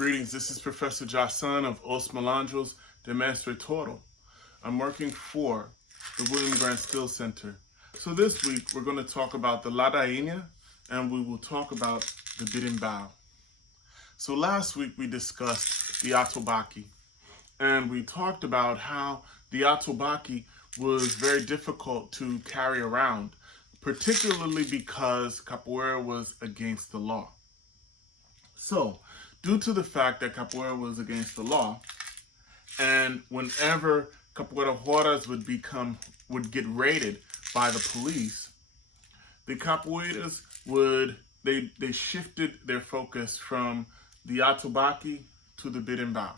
Greetings, this is Professor Jahsun of Os Melandros de Mestre Toro. I'm working for the William Grant Still Center. So this week we're going to talk about the Ladarina and we will talk about the Berimbau. So last week we discussed the Atobaki and we talked about how the Atobaki was very difficult to carry around, particularly because capoeira was against the law. So, due to the fact that capoeira was against the law, and whenever capoeira horas would get raided by the police, the capoeiras they shifted their focus from the Atobaki to the Berimbau.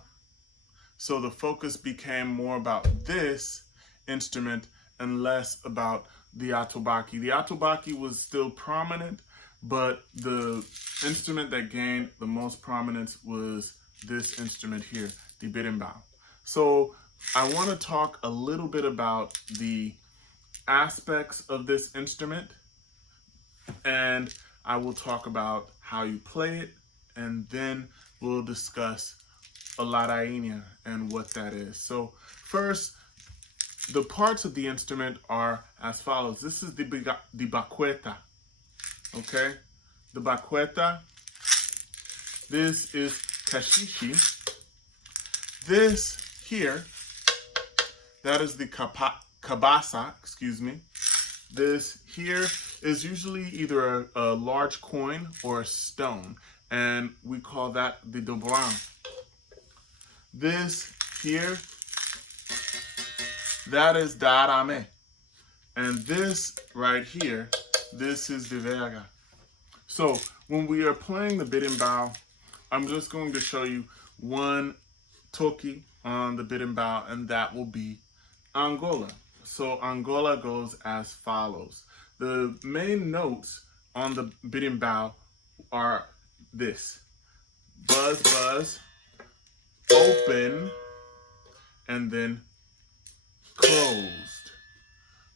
So the focus became more about this instrument and less about the Atobaki. The Atobaki was still prominent, but the instrument that gained the most prominence was this instrument here, the Berimbau. So I want to talk a little bit about the aspects of this instrument, and I will talk about how you play it, and then we'll discuss a Ladarina and what that is. So first, the parts of the instrument are as follows. This is the baqueta. Okay, the baqueta. This is kashishi. This here, that is the cabasa, excuse me. This here is usually either a large coin or a stone, and we call that the dobrão. This here, that is the arame. And this right here, this is the verga. So when we are playing the Berimbau, I'm just going to show you one toki on the Berimbau, and that will be Angola. So Angola goes as follows. The main notes on the Berimbau are this: buzz, buzz, open, and then closed.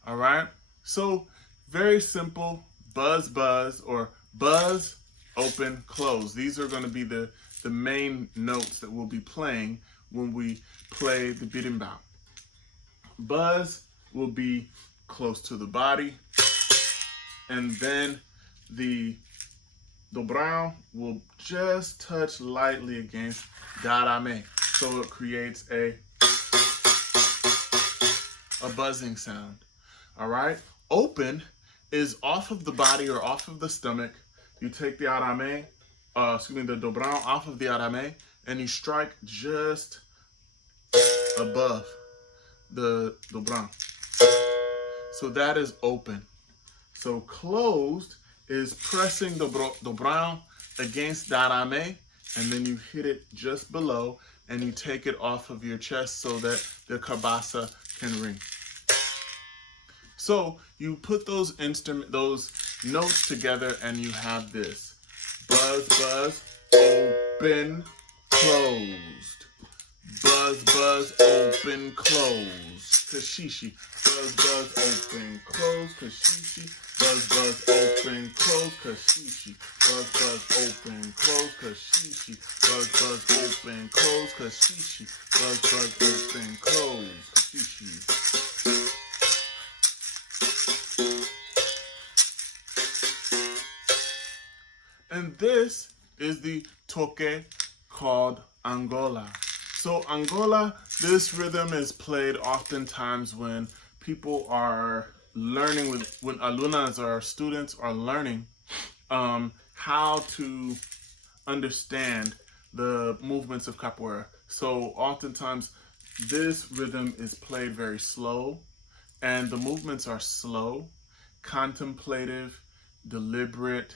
All right? So very simple: buzz, buzz, or buzz, open, close. These are going to be the main notes that we'll be playing when we play the Berimbau. Buzz will be close to the body, and then the dobrão will just touch lightly against the arame, so it creates a buzzing sound. All right? Open is off of the body or off of the stomach. You take the arame, the dobrão off of the arame, and you strike just above the dobrão. So that is open. So closed is pressing the dobrão against the arame, and then you hit it just below, and you take it off of your chest so that the cabasa can ring. So you put those notes together, and you have this: buzz, buzz, open, closed. Buzz, buzz, open, closed. Kashishi. Buzz, buzz, open, close. Kashishi. Buzz, buzz, open, close. Kashishi. Buzz, buzz, open, close. Kashishi. Buzz, buzz, open, close. Kashishi. Buzz, buzz, open, close. Kashishi. And this is the toque called Angola. So Angola, this rhythm is played oftentimes when people are learning, when alumnas or students are learning how to understand the movements of capoeira. So oftentimes this rhythm is played very slow, and the movements are slow, contemplative, deliberate,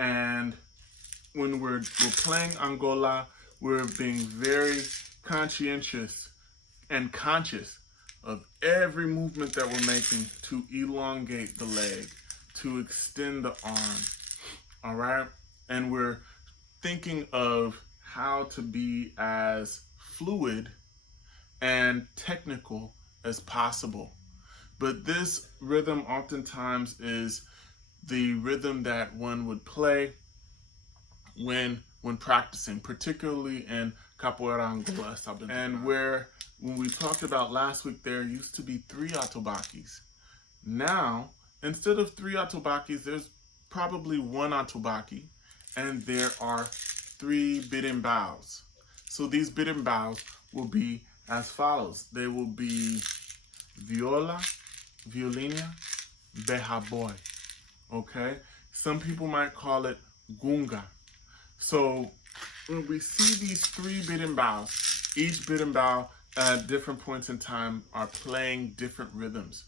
and when we're playing Angola, we're being very conscientious and conscious of every movement that we're making to elongate the leg, to extend the arm, all right? And we're thinking of how to be as fluid and technical as possible. But this rhythm oftentimes is the rhythm that one would play when practicing, particularly in Capoeira Angola. And when we talked about last week, there used to be 3 atubakis. Now, instead of 3 atubakis, there's probably 1 atubaki, and there are 3 birimbaus. So these birimbaus will be as follows. They will be viola, violina, behaboy. Okay? Some people might call it gunga. So when we see these 3 birimbaus, each birimbau at different points in time are playing different rhythms.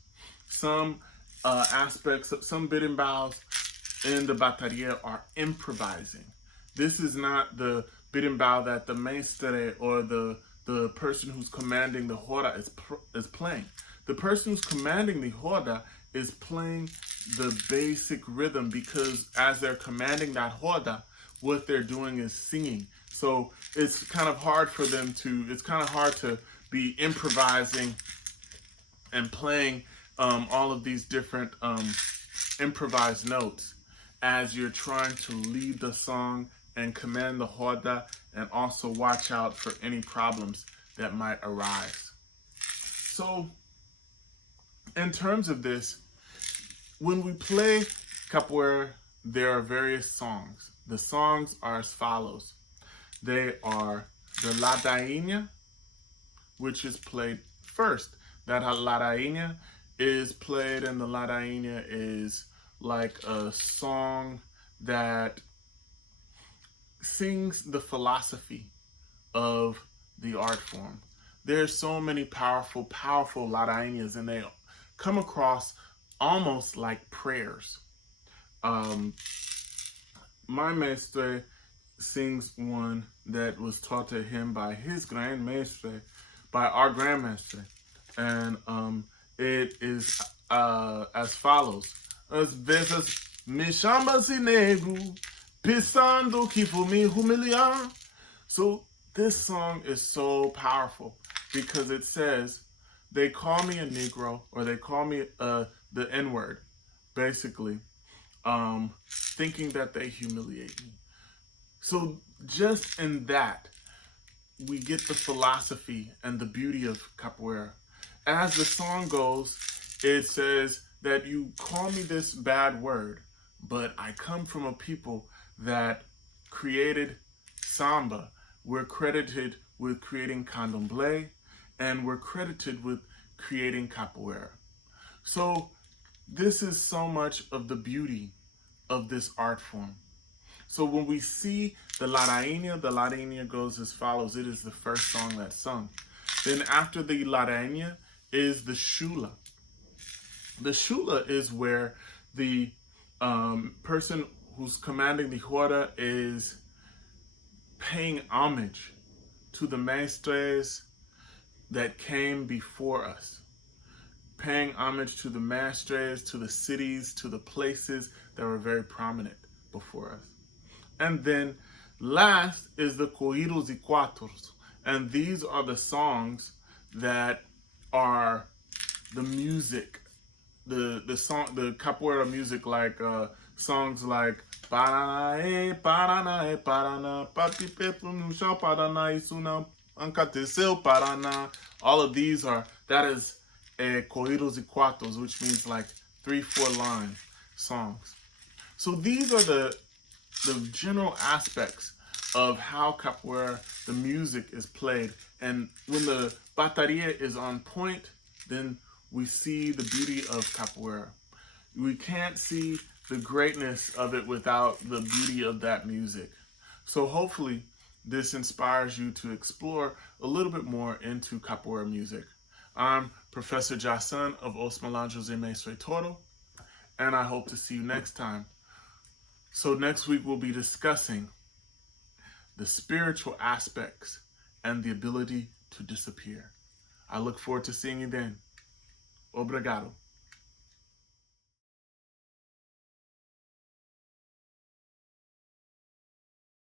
Some aspects, some birimbaus in the bateria are improvising. This is not the berimbau that the mestre or the person who's commanding the roda is playing. The person who's commanding the roda is playing the basic rhythm, because as they're commanding that roda, what they're doing is singing. So it's kind of hard for them to, it's kind of hard to be improvising and playing all of these different improvised notes as you're trying to lead the song and command the roda, and also watch out for any problems that might arise. So in terms of this, when we play capoeira, there are various songs. The songs are as follows. They are the ladainha, which is played first. That ladainha is played, and the ladainha is like a song that sings the philosophy of the art form. There's so many powerful ladainhas, and they come across almost like prayers. My mestre sings one that was taught to him by his grandmestre, by our grandmaster, and it is as follows. Às vezes me chamas de negro, pensando que vou me humilhar. So this song is so powerful because it says, they call me a Negro, or they call me the N-word, basically, thinking that they humiliate me. So just in that, we get the philosophy and the beauty of capoeira. As the song goes, it says that you call me this bad word, but I come from a people that created samba. We're credited with creating candomblé, and we're credited with creating capoeira. So this is so much of the beauty of this art form. So when we see the ladainha goes as follows. It is the first song that's sung. Then after the ladainha is the shula. The shula is where the person who's commanding the roda is paying homage to the mestres that came before us, paying homage to the mestres, to the cities, to the places that were very prominent before us. And then last is the corridos y cuatros, and these are the songs that are the music, the song, the capoeira music, like songs like Paraná, Paraná, Paraná, Pati Pepo no chão, Paraná, isso não aconteceu, Paraná. All of these are, that is corridos y cuatros, which means like 3-4 line songs. So these are the the general aspects of how capoeira, the music, is played. And when the bateria is on point, then we see the beauty of capoeira. We can't see the greatness of it without the beauty of that music. So hopefully this inspires you to explore a little bit more into capoeira music. I'm Professor Jahsun of Os Melandros e Mestre Toro, and I hope to see you next time. So next week we'll be discussing the spiritual aspects and the ability to disappear. I look forward to seeing you then. Obrigado.